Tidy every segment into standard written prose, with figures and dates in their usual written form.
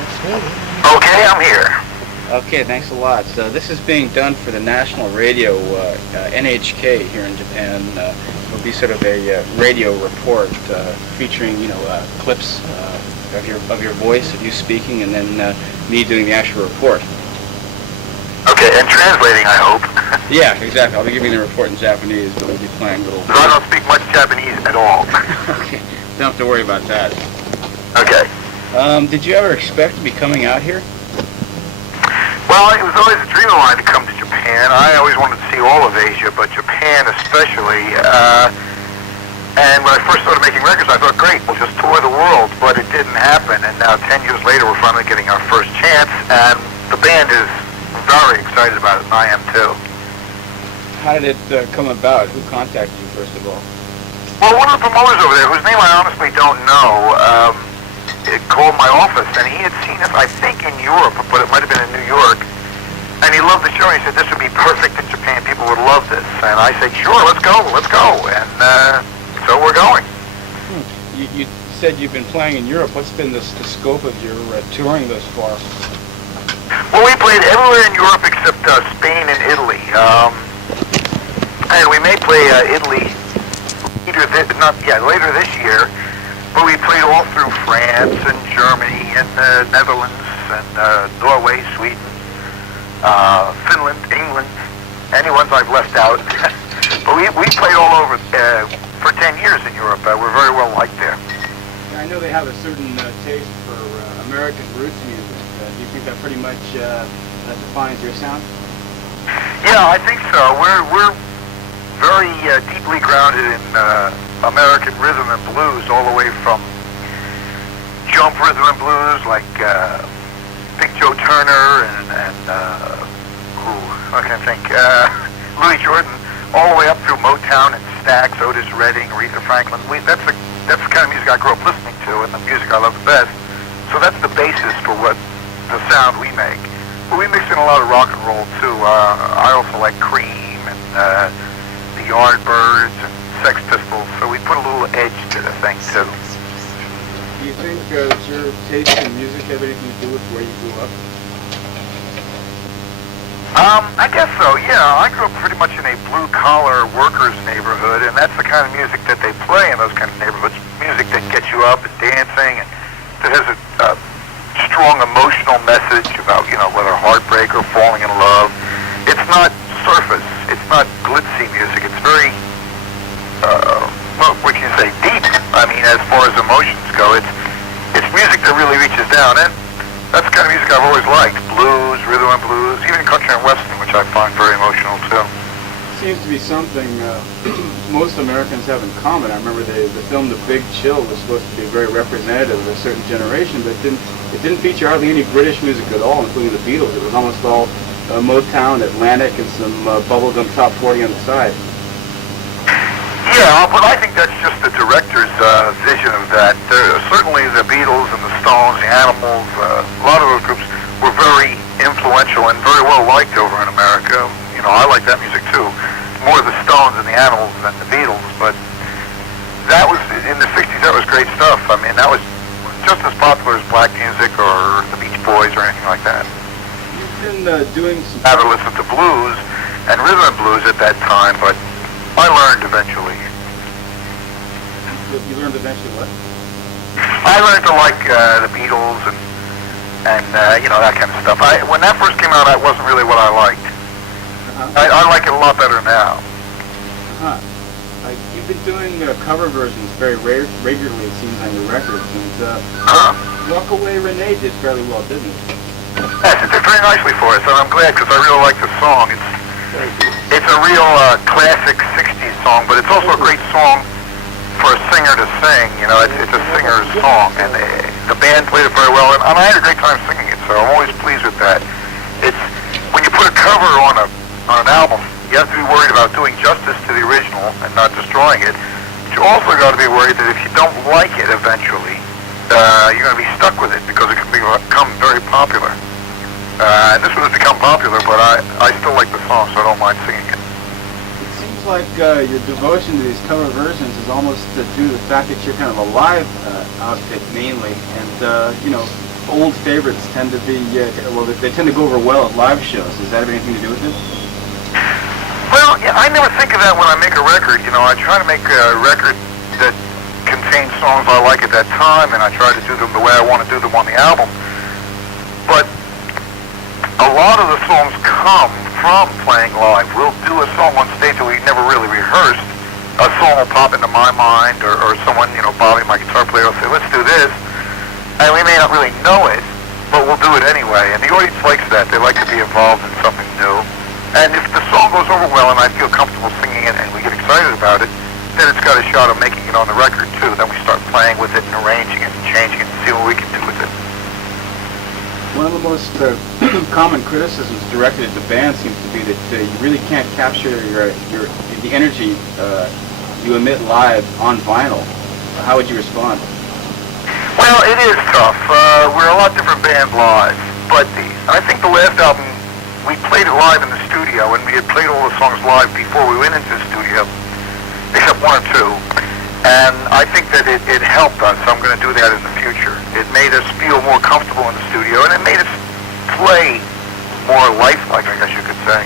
Okay, I'm here. Okay, thanks a lot. So this is being done for the national radio, NHK here in Japan. It'll be sort of a radio report featuring, clips of your voice, of you speaking, and then me doing the actual report. Okay, and translating, I hope. Yeah, exactly. I'll be giving the report in Japanese, but we'll be playing little... Because I don't speak much Japanese at all. Okay, don't have to worry about that. Okay. Did you ever expect to be coming out here? Well, it was always a dream of mine to come to Japan. I always wanted to see all of Asia, but Japan especially. And when I first started making records, I thought, great, we'll just tour the world, but it didn't happen. And now 10 years later, we're finally getting our first chance, and the band is very excited about it, and I am too. How did it come about? Who contacted you, first of all? Well, one of the promoters over there, whose name I honestly don't know, called my office, and he had seen us, I think, in Europe, but it might have been in New York, and he loved the show, and he said, this would be perfect in Japan, people would love this, and I said, sure, let's go, and so we're going. You said you've been playing in Europe. What's been the scope of your touring thus far? Well, we played everywhere in Europe except Spain and Italy, and we may play Italy later this year. But we played all through France and Germany and the Netherlands and Norway, Sweden, Finland, England, any ones I've left out. But we played all over for 10 years in Europe. We're very well liked there. I know they have a certain taste for American roots music. Do you think that pretty much defines your sound? Yeah, I think so. We're very deeply grounded in American rhythm and blues, all the way from jump rhythm and blues like Big Joe Turner and I can't think, Louis Jordan, all the way up through Motown and Stax, Otis Redding, Aretha Franklin. That's the kind of music I grew up listening to, and the music I love the best. So that's the basis for what the sound we make. But we mix in a lot of rock and roll too. I also like Cream and the Yardbirds and Sex Pistols, so we put a little edge to the thing too. Do you think that your taste in music have anything to do with where you grew up? I guess so, yeah. I grew up pretty much in a blue-collar workers' neighborhood, and that's the kind of music that they play in those kind of neighborhoods. Music that gets you up and dancing, and that has a strong emotional message about, whether heartbreak or falling in love. It's not surface. It's not glitzy music. It's very, what can you say, deep. I mean, as far as emotions go, it's music that really reaches down, and that's the kind of music I've always liked. Blues, rhythm and blues, even country and western, which I find very emotional too. Seems to be something most Americans have in common. I remember the film The Big Chill was supposed to be very representative of a certain generation, but it didn't feature hardly any British music at all, including the Beatles. It was almost all Motown, Atlantic, and some bubblegum top 40 on the side. Yeah, but I think that's just the director's vision of that. Certainly the Beatles and the Stones, the Animals, a lot of those groups were very influential and very well liked over in America. I like that music too. More the Stones and the Animals than the Beatles, but that was, in the 60s, that was great stuff. I mean, that was just as popular as black music or the Beach Boys or anything like that. You've been doing some... I never listened to blues and rhythm and blues at that time, but I learned eventually. You learned eventually what? I learned to like the Beatles and that kind of stuff. When that first came out, that wasn't really what I liked. I like it a lot better now. You've been doing cover versions very regularly, it seems, on your records, and Walk Away Renee did fairly well, didn't it? Yes, it did very nicely for us, and I'm glad because I really like the song. It's a real classic 60s song, but it's also a great song for a singer to sing. It's a singer's song, and the band played it very well, and I had a great time singing it, so I'm always pleased with that. It's when you put a cover on an album, you have to be worried about doing justice to the original and not destroying it. But you also got to be worried that if you don't like it eventually, you're going to be stuck with it because it can become very popular. And this one has become popular, but I still like the song, so I don't mind singing it. It seems like your devotion to these cover versions is almost due to the fact that you're kind of a live outfit mainly, and old favorites tend to be, well, they tend to go over well at live shows. Does that have anything to do with it? Well, yeah, I never think of that when I make a record. You know, I try to make a record that contains songs I like at that time, and I try to do them the way I want to do them on the album. But a lot of the songs come from playing live. We'll do a song on stage that we never really rehearsed. A song will pop into my mind, or someone, you know, Bobby, my guitar player, will say, let's do this. And we may not really know it, but we'll do it anyway. And the audience likes that. They like to be involved in something new. And if the song goes over well and I feel comfortable singing it and we get excited about it, then it's got a shot of making it on the record too. Then we start playing with it and arranging it and changing it and see what we can do with it. One of the most common criticisms directed at the band seems to be that you really can't capture the energy you emit live on vinyl. How would you respond? Well, it is tough. We're a lot different band live, but I think the last album, we played it live in the studio, and we had played all the songs live before we went into the studio, except one or two. And I think that it helped us. I'm going to do that in the future. It made us feel more comfortable in the studio, and it made us play more lifelike, I guess you could say.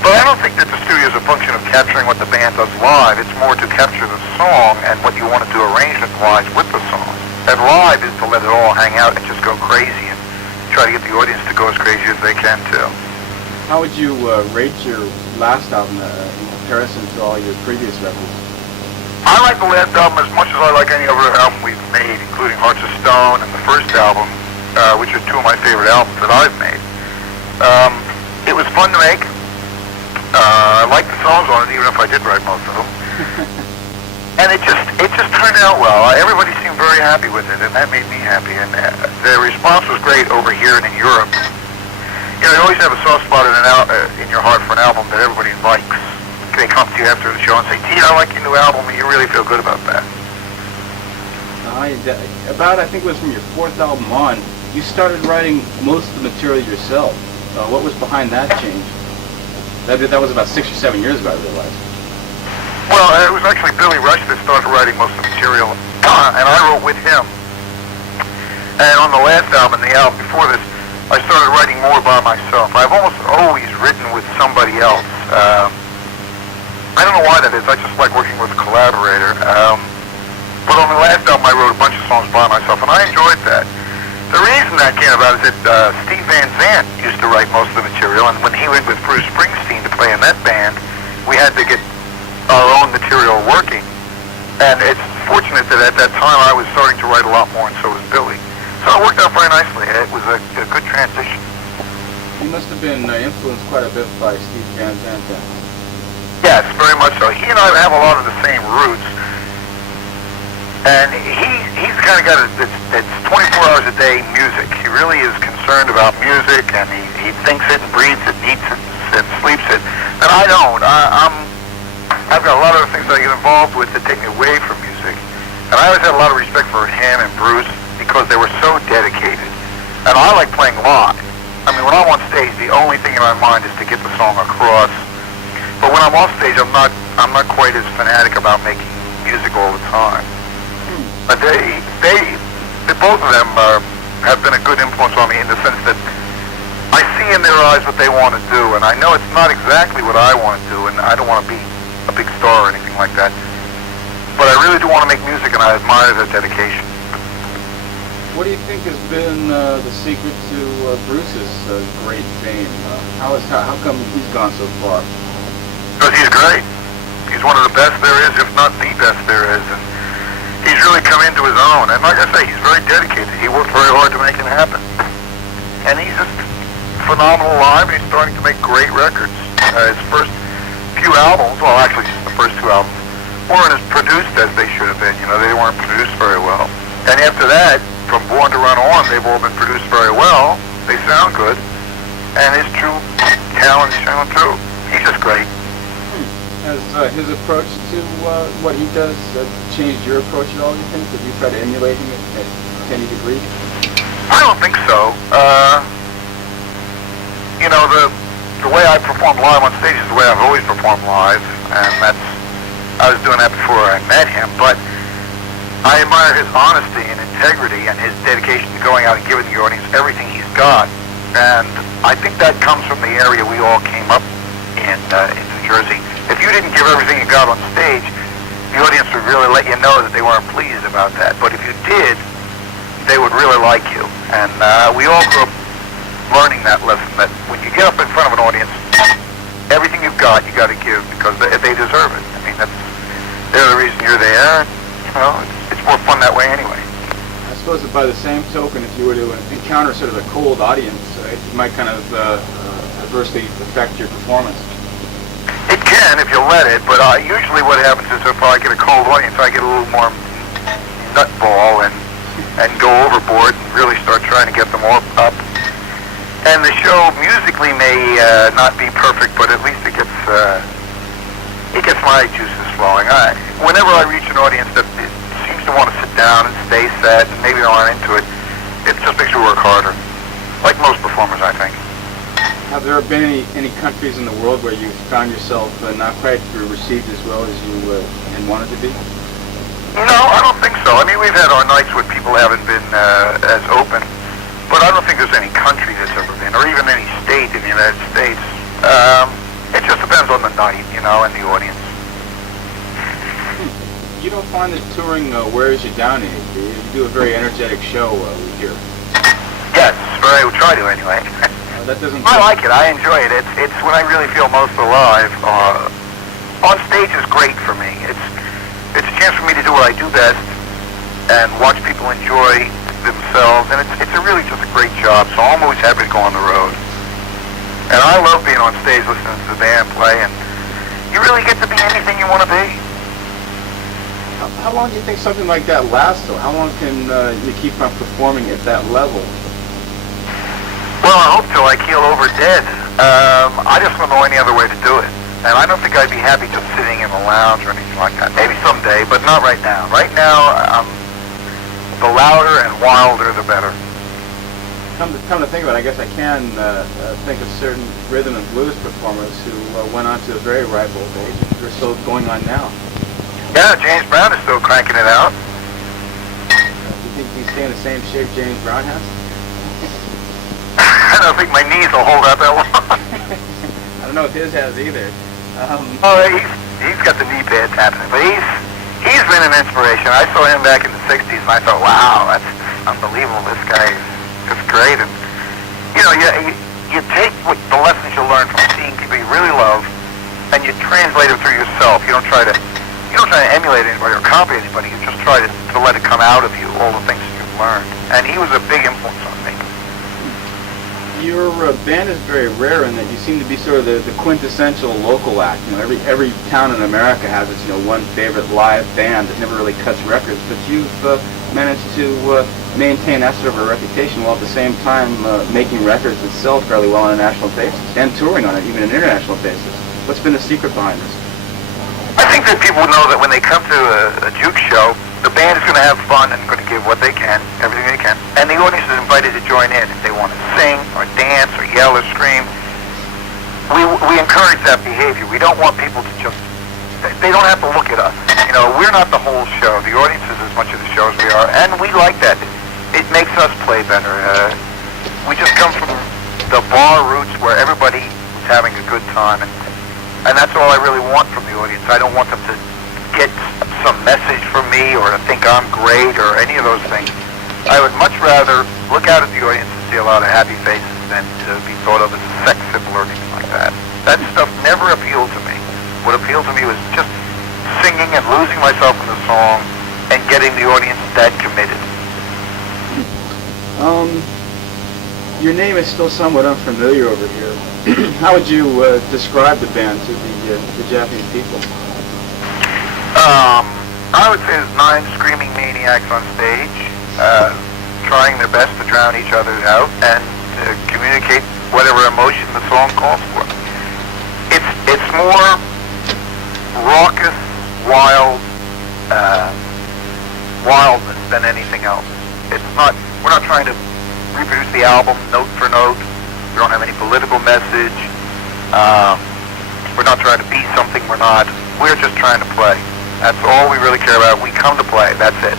But I don't think that the studio is a function of capturing what the band does live. It's more to capture the song and what you want to do arrangement-wise with the song. And live is to let it all hang out and just go crazy and try to get the audience to go as crazy as they can too. How would you rate your last album in comparison to all your previous records? I like the last album as much as I like any other album we've made, including Hearts of Stone and the first album, which are two of my favorite albums that I've made. It was fun to make. I liked the songs on it, even if I did write most of them. And it just turned out well. Everybody seemed very happy with it, and that made me happy. And the response was great over here and in Europe. You know, you always have a soft spot in your heart for an album that everybody likes. They come to you after the show and say, "Gee, I like your new album," and you really feel good about that. I think it was from your fourth album on, you started writing most of the material yourself. What was behind that change? That was about 6 or 7 years ago, I realized. Well, it was actually Billy Rush that started writing most of the material, and I wrote with him. And on the last album, the album before this, I started writing more by myself. I've almost always written with somebody else. I don't know why that is. I just like working with a collaborator. But on the last album, I wrote a bunch of songs by myself, and I enjoyed that. The reason that came about is that Steve Van Zandt used to write most of the material, and when he went with Bruce Springsteen to play in that band, we had to get our own material working. And it's fortunate that at that time I was starting to write a lot more, and so was Billy. So it worked out very nicely. It was a good transition. You must have been influenced quite a bit by Steve Van Zandt then. Yes, very much so. He and I have a lot of the same roots. And he's the kind of guy that's 24 hours a day music. He really is concerned about music, and he thinks it and breathes it and eats it and sleeps it. And I don't. I've got a lot of things that I get involved with that take me away from music. And I always had a lot of respect for him and Bruce because they were so dedicated. And I like playing live. I mean, when I'm on stage, the only thing in my mind is to get the song across. But when I'm off stage, I'm not quite as fanatic about making music all the time. But both of them have been a good influence on me in the sense that I see in their eyes what they want to do, and I know it's not exactly what I want to do, and I don't want to be a big star or anything like that. But I really do want to make music, and I admire their dedication. What do you think has been the secret to Bruce's great fame? How come he's gone so far? Because he's great. He's one of the best there is, if not the best there is. And he's really come into his own. And like I say, he's very dedicated. He worked very hard to make it happen. And he's just phenomenal live, and he's starting to make great records. His first few albums, well, actually the first two albums, weren't as produced as they should have been. You know, they weren't produced very well. And after that, from Born to Run On, they've all been produced very well. They sound good. And his true talent is shown too. He's just great. Has his approach to what he does changed your approach at all, you think? Did you try to emulate him at any degree? I don't think so. You know, the way I perform live on stage is the way I've always performed live, and I was doing that before I met him, but I admire his honesty and integrity integrity and his dedication to going out and giving the audience everything he's got. And I think that comes from the area we all came up in New Jersey. If you didn't give everything you got on stage, the audience would really let you know that they weren't pleased about that. But if you did, they would really like you. And we all grew up learning that lesson, that when you get up in front of an audience, everything you've got, you got to give, because they deserve it. I mean, they're the reason you're there. You know, it's more fun that way anyway. I suppose that by the same token, if you were to encounter sort of a cold audience, it might kind of adversely affect your performance. It can if you let it, but usually what happens is if I get a cold audience, I get a little more nutball and go overboard and really start trying to get them all up. And the show musically may not be perfect, but at least it gets my juices flowing. Whenever I reach an audience that seems to want to sit down and stay set and maybe aren't into it, it just makes me work harder. Like most performers, I think. Have there been any countries in the world where you found yourself not quite received as well as you and wanted to be? No, I don't think so. I mean, we've had our nights when people haven't been as open, but I don't think there's any country that's ever been, or even any state in the United States. It just depends on the night, you know, and the audience. You don't find that touring wears you down any? You do a very energetic show, we hear. Yes, but I would try to anyway. That doesn't. I like it. I enjoy it. It's when I really feel most alive. On stage is great for me. It's a chance for me to do what I do best and watch people enjoy themselves, and it's really just a great job. So I'm always happy to go on the road. And I love being on stage listening to the band play, and you really get to be anything you want to be. How long do you think something like that lasts, though? How long can you keep on performing at that level? Well, I hope till I keel over dead. I just don't know any other way to do it. And I don't think I'd be happy just sitting in a lounge or anything like that. Maybe someday, but not right now. Right now, the louder and wilder, the better. Come to think of it, I guess I can think of certain rhythm and blues performers who went on to a very ripe old age. They're still going on now. Yeah, James Brown is still cranking it out. Do you think he's staying the same shape James Brown has? I don't think my knees will hold out that long. I don't know if his has either. He's got the knee pads happening, but he's been an inspiration. I saw him back in the '60s, and I thought, wow, that's unbelievable. This guy is great. And you know, you take the lessons you learn from seeing people you really love, and you translate them through yourself. You don't try to emulate anybody or copy anybody. You just try to let it come out of you, all the things that you've learned. And he was a big influence on me. Your band is very rare in that you seem to be sort of the quintessential local act. You know, every town in America has its one favorite live band that never really cuts records, but you've managed to maintain that sort of a reputation while at the same time making records that sell fairly well on a national basis and touring on it, even an international basis. What's been the secret behind this? I think that people know that when they come to a juke show, the band is going to have fun and going to give what they can, everything they can, and the audience is invited to join in if they want to sing or dance or yell or scream. We encourage that behavior. We don't want people to just, they don't have to look at us. You know, we're not the whole show. The audience is as much of the show as we are, and we like that. It makes us play better. We just come from the bar roots where everybody was having a good time, and that's all I really want from the audience. I don't want them to get some message from me or to think I'm great or any of those things. I would much rather look out at the audience and see a lot of happy faces than to be thought of as a sex symbol or anything like that. That stuff never appealed to me. What appealed to me was just singing and losing myself in the song and getting the audience that committed. Your name is still somewhat unfamiliar over here. How would you describe the band to the Japanese people? I would say there's 9 screaming maniacs on stage, trying their best to drown each other out and to communicate whatever emotion the song calls for. It's more raucous, wildness than anything else. We're not trying to reproduce the album note for note. We don't have any political message. We're not trying to be something we're not. We're just trying to play. That's all we really care about. We come to play. That's it.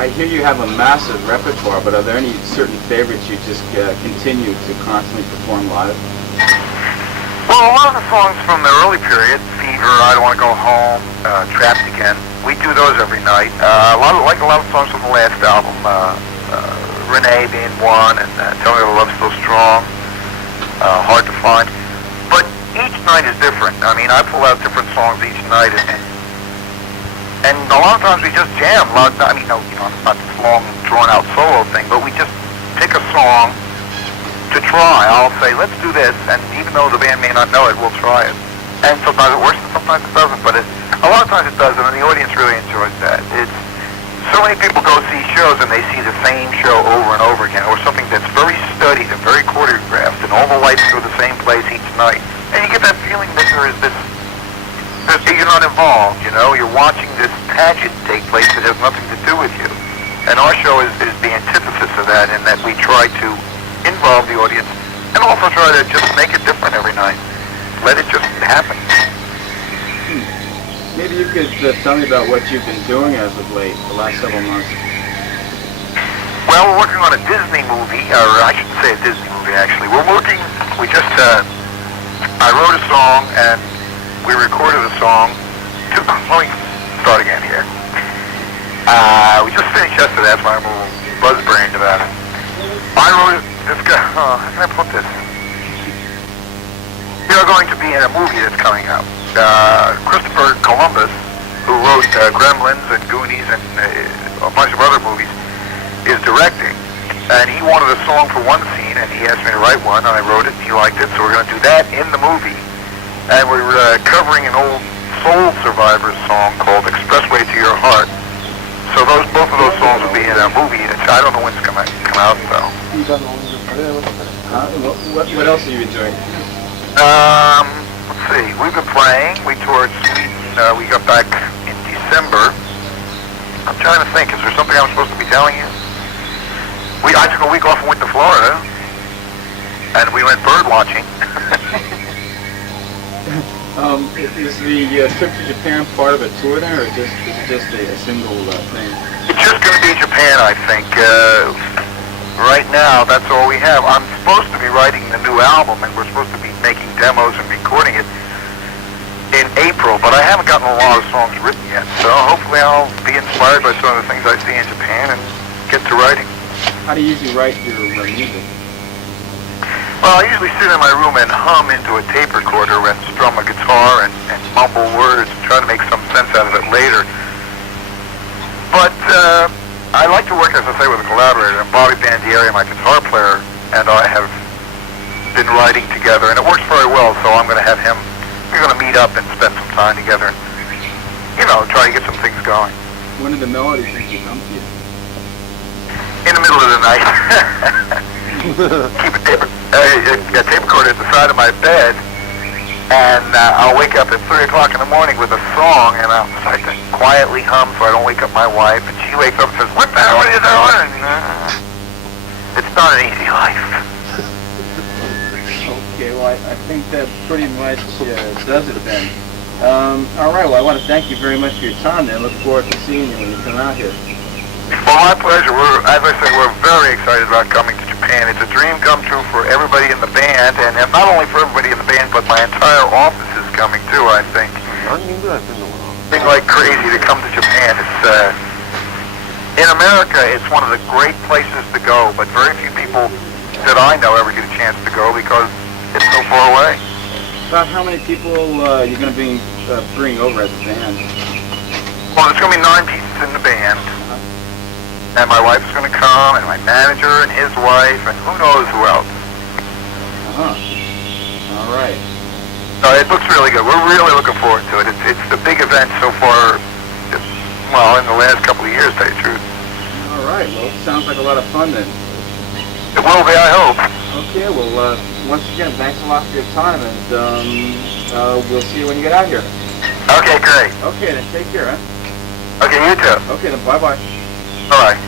I hear you have a massive repertoire, but are there any certain favorites you just continue to constantly perform live? Well, a lot of the songs from the early period, Fever, I Don't Want to Go Home, Trapped Again, we do those every night. A lot of songs from the last album, Renee being one, and Tell Me The Love's Still Strong, Hard to Find. But each night is different. I mean, I pull out different songs each night, and a lot of times we just jam. I mean, not this long, drawn-out solo thing, but we just pick a song to try. I'll say, let's do this, and even though the band may not know it, we'll try it. And sometimes it works, and sometimes it doesn't, but a lot of times it doesn't, and the audience really enjoys that. So many people go see shows, and they see the same show over and over again, or something that's very studied and very choreographed, and all the lights go the same place each night. And you get that feeling that there is this you're not involved, you know? You're watching this pageant take place that has nothing to do with you. And our show is the antithesis of that, in that we try to involve the audience, and also try to just make it different every night. Let it just happen. Maybe you could tell me about what you've been doing as of late, the last several months. Well, we're working on a Disney movie, or I shouldn't say a Disney movie, actually. I wrote a song, and we recorded a song. Let me start again here. We just finished yesterday, that's why I'm a little buzz-brained about it. I wrote this guy, how can I put this? They're going to be in a movie that's coming up. Christopher Columbus, who wrote Gremlins and Goonies and a bunch of other movies, is directing. And he wanted a song for one scene, and he asked me to write one, and I wrote it, and he liked it, so we're going to do that in the movie. And we're covering an old Soul Survivors song called Expressway to Your Heart. So both of those songs will be in a movie. I don't know when it's going to come out, though. What else are you enjoying? Let's see. We've been playing. We toured Sweden. We got back in December. I'm trying to think. Is there something I'm supposed to be telling you? I took a week off and went to Florida, and we went bird watching. Is the trip to Japan part of a tour there, or is it just a single thing? It's just going to be Japan, I think. Right now, that's all we have. I'm supposed to be writing the new album, and we're supposed to be making demos and recording it in April, but I haven't gotten a lot of songs written yet, so hopefully I'll be inspired by some of the things I see in Japan and get to writing. How do you usually write your music? Well, I usually sit in my room and hum into a tape recorder and strum a guitar and mumble words and try to make some sense out of it later. But I like to work, as I say, with a collaborator. And Bobby Bandieri, my guitar player, and I have been writing together, and it works very well, so I'm going to have him. We're going to meet up and spend some time together and, try to get some things going. When do the melodies usually come to you? In the middle of the night. Keep a tape recorder at the side of my bed, and I'll wake up at 3 o'clock in the morning with a song, and I'll start to quietly hum so I don't wake up my wife, and she wakes up and says, "What the hell are you doing?" It's not an easy life. Okay, well, I think that pretty much does it then. All right, well, I want to thank you very much for your time, then. Look forward to seeing you when you come out here. Well, my pleasure. As I said, we're very excited about coming to Japan. It's a dream come true for everybody in the band, and not only for everybody in the band, but my entire office is coming too, I think. Being like crazy to come to Japan. It's in America, it's one of the great places to go, but very few people that I know ever get a chance to go because it's so far away. About how many people you're going to bring over as a band? Well, there's going to be 9 pieces in the band. And my wife's going to come, and my manager, and his wife, and who knows who else. All right. It looks really good. We're really looking forward to it. It's the big event so far, in the last couple of years, to tell you the truth. All right. Well, it sounds like a lot of fun then. It will be, I hope. Okay. Well, once again, thanks a lot for your time, and we'll see you when you get out here. Okay, great. Okay, then take care, huh? Okay, you too. Okay, then bye-bye. All right.